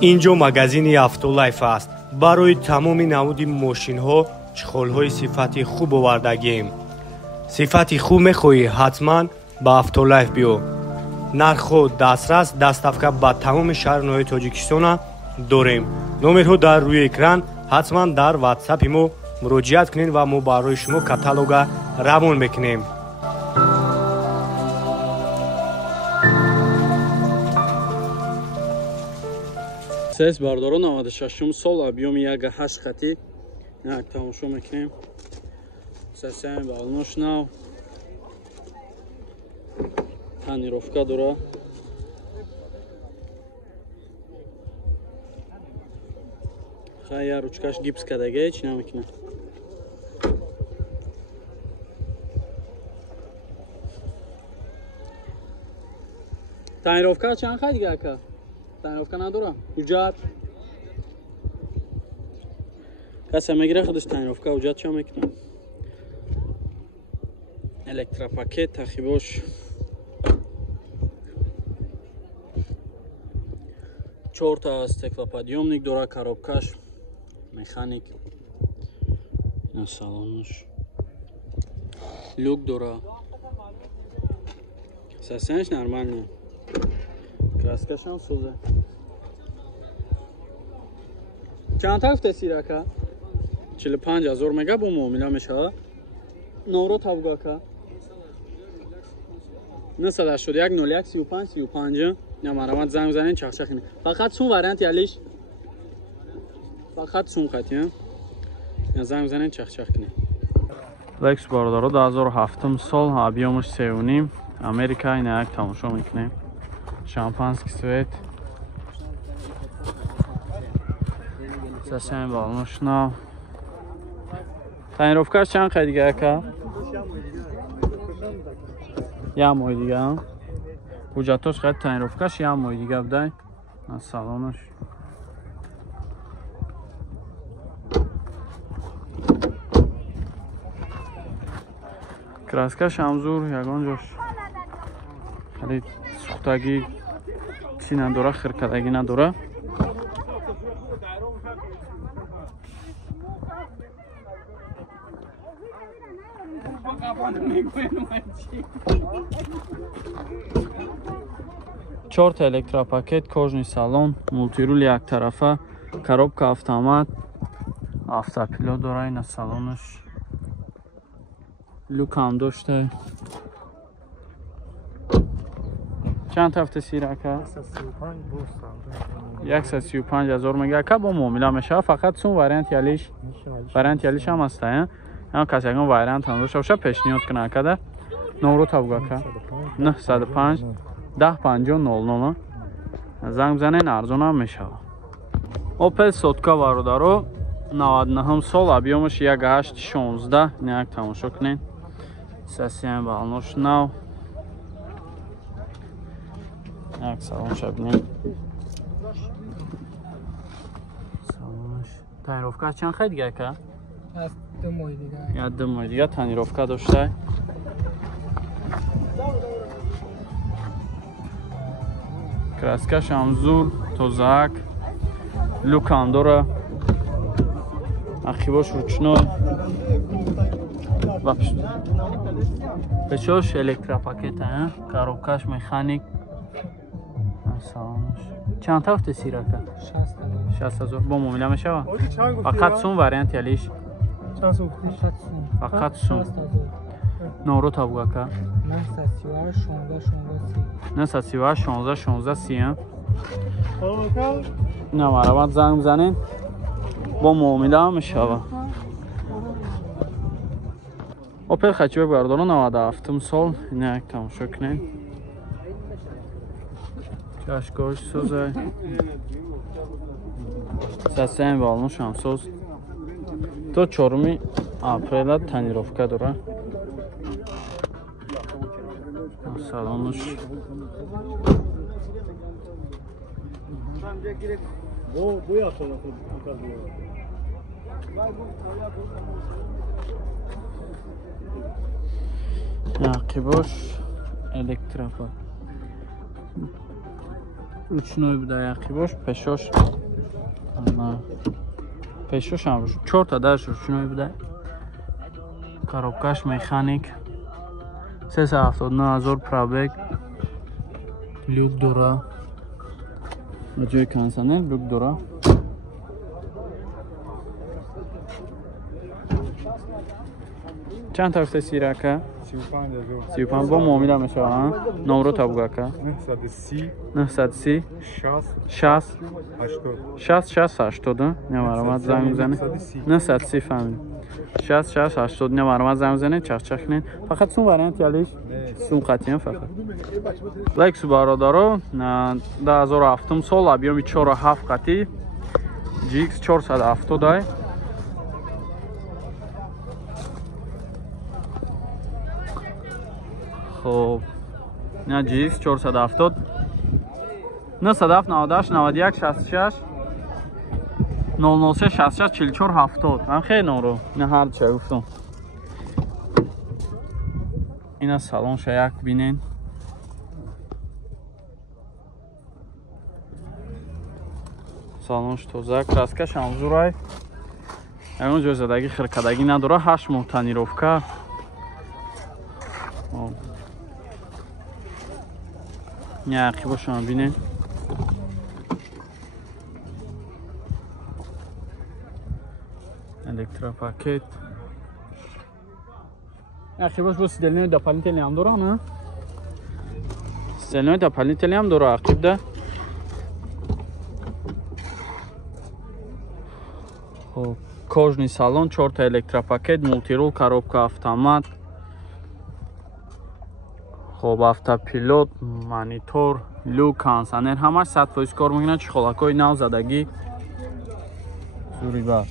اینجا магазини автолайф است. برای تمام نمود ماشین ها چخال های صفتی خوب آوردگیم. صفتی خوب میخوایی حتما با автолайф بیو. نرخ و دسترس دستافکا با تمام شهرهای تاجیکستان داریم. نمرها در روی اکران. حتما در واتساپ ما مراجعت کنین و ما برای شما کاتالوگ روان میکنیم. سیس بردارو 96 سال объем 1.8 خطی یک تماشا میکنیم. سیسیم بالنوش نو تانیروفکا داره. خیلی روچکاش گیپس کدگه چی نمیکنه. تانیروفکا چند خیلی دیگه که تانیروفکا نداره حجت کسی میگیره خودش تانیروفکا حجت چه میکنه. الکترا پاکت تخیباش 4 تا استکلوپادیومنیک داره. коробкаш механик на салонуш люк дора. Сасенш нормально. Краскаш ҳам сӯзе. Чанд тафт сирака? 45000 мега бо муомила мешава. Номро табгака. 981 01 35 35 نمارمات زنگ بزنین چخچخ کنین. فقط سون وارنت یالیش فقط سون خطی ها زنگ بزنین چخچخ کنین. لکس باردارو 2007 سال объемش 3.5 امریکا این یک تماشا میکنیم. شامپانسکی سویت سسیم بالنوش نو تانیروفکاش چند خیلی دیگه که یه ماه دیگه حجتاش خیلی تانیروفکاش یه ماه دیگه بدهی از سالانش. کراسکاش همزور یگان جاش خیلی سوختگی چی نداره خرکدگی نداره. چهار تا الکترا پاکت کожний салон мултирул як тарафа коробка автомат автопилот дорай на салонаш люк ҳам дошта. чанд ҳафта сирака 135000 мега ка бо муомила мешава. фақат сум вариант ялиш ҳам аста ям касе ягон вариант ҳам дошта боша пешниҳод кунад када. номро табгака 905 1050 زنگ بزنین ارزان هم میشود. اوپل سوتکا برادرو 99 سال объемش 1.816 یک تماشا کنین. سسیم بالنوش نو یک سالون شبینین. سالونش تانیروفکا چند خیلی دیگه که؟ دو ماه دیگه تانیروفکا داشته. краскаш амзур тозаак люк ҳам дора. ахибош ручной ва пешош электропакета коробкаш механик. салонаш чанд тафте сирака 60000 бо муомила мешава. фақат сум вариант ялиш фақат сум. номро табгака 938 16 16 نمارمات زنگ بزنین با معامله هم میشوه. اوپل خچوی بردارو 97 سال این یک تماشا کنین. چشکاش سوزه سسیم بالنوش هم سوز تو 4 اپریل تانیروفکا داره. salonmuş. Bu yaptı ya kiboş elektrapa ручной буда яқибош пешош пешош ҳам 4 та даш ручной буда коробкаш механик 379000 пробег люк дора ҷои кондиционер люк дора чанд та гуфта сирака 35 бо муомила мешавад номро табугака 930 60 80 намаромад занг мезанед 930 фаҳмид 60 80 намаромад занг мезанед чахчах кинед фақат сум вариант ялиш сум қатиям фақат лексу бародаро 2007 сол объёми 4.7 қати GX 470 ай خب نه GX 470 998 91 66 003 66 44 70 من خیلی نورو نه هر چه گفتم اینا سالن شاید بینین سالنش توزه краскаш هم زورای اون جو زدگی خرکدگی نداره 8 ماه تنیروفکا یاقی باشم بینین الکترا پاکت یاقی باش با سیدلنوی دا پالینتلی هم داره نه سیدلنوی دا پالینتلی هم داره عقیب ده خب کожний салон 4 تا электропакет мультирул коробка автомат خب автопилот монитор люк кондиционер ҳамаш 100% кор мекунад чехолакҳои нав задагӣ зурибар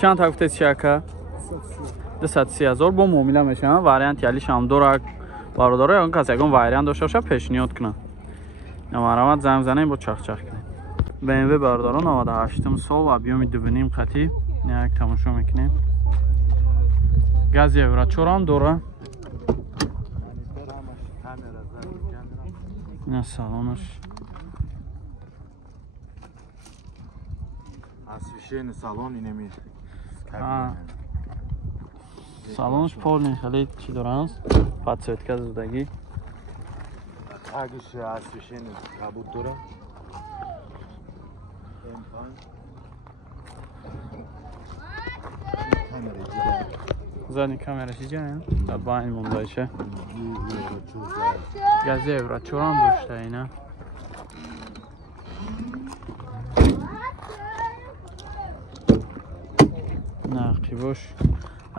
чанд та гуфтед чака 230000 бо муомила мешавад вариант ялиш ҳам дорад бародаро ягон кас ягон вариант дошта бошад пешниҳод кунад намарамад занг занем бо чахчах кунед BMW бародаро 98 сол объёми 2.5 қати як тамошо мекунем гази еврачорам дора ина салонаш освещение салон инеми салонаш полный хеле чи доранд подсветка задагӣ агиш освещение кабут дора задни камера сиҷая дар байни мондааша гази еврачорам дошта ина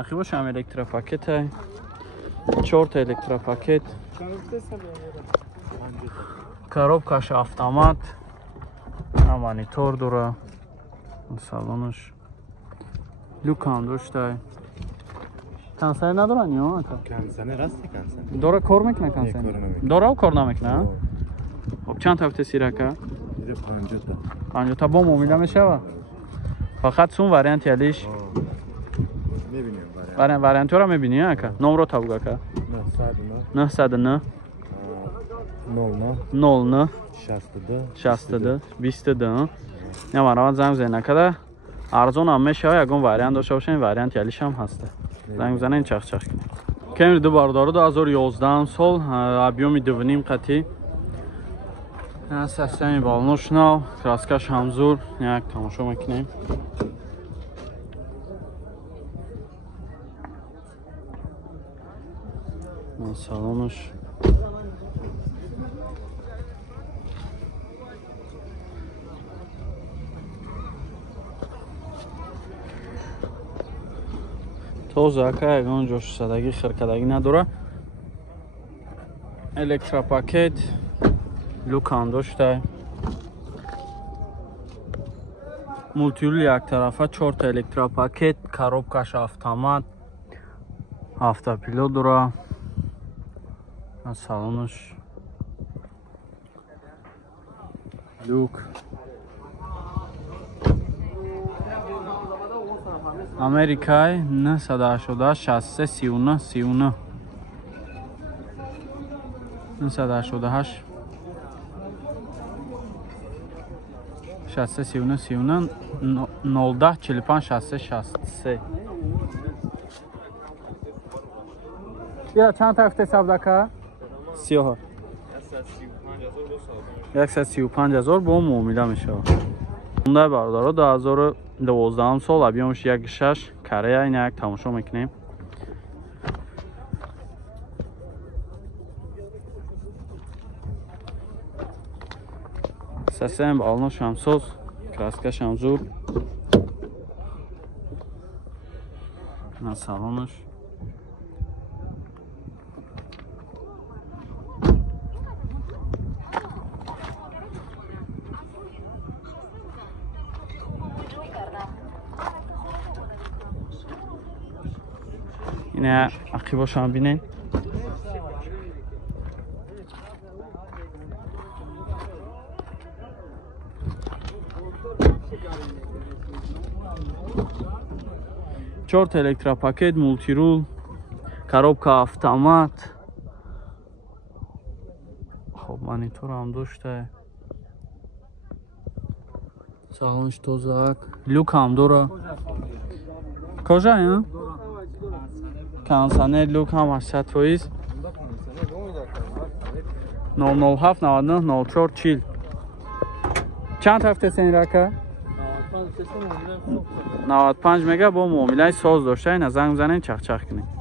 ақибош ҳам электропакета 4 та электропакет коробкаш автомат монитор дора салонаш люкам дошта кондиционер надорад ё кондиционер аст кондиционер дора кор мекунад кондиционер дора кор намекунад хоб чанд та гуфте сирака 50 та бо муомила мешавад фақат сум вариант ялиш мебинем вариантора мебини ака номро табугака 909 00 62 22 намарамад занг занакада арзон ҳам мешавад ягон вариант дошта бошем вариант ялиш ҳам ҳаста занг занен чахчах кемри ду бародаро 2011 сол объёми 2.5 қати системи балнош нав краскаш ҳам зур як тамошо мекунем салонаш тозака ягон ҷошусадагӣ хиркадагӣ надора электропакет люкам дошта мультирул яктарафа 4 та электропакет коробкаш автомат автопилот дора салонаш люк Америкай 988 63 39 39 988 63 39 39 010 45 63 63. یا چند تا سبدکا 30 135,000 با معامله میشه. اونده برادرها 2012 سال ابیامش 1.6 کره این یک تماشا میکنیم. سسیم بالنو شمسوز کراسکا شمزور نه سالانش اینه عقیباش هم بینین. چهار الکترا پاکت مولتی رول коробка автомат. خب مانیتور هم داشته. салонش тозак. люк هم داره. کجا یا؟ کانسانه люк هم 80%. 007 99 04 40. چند هفته سین راکه؟ 95 مگا با معامله ساز داشته. این زنگ بزنین چخ چخ کنین.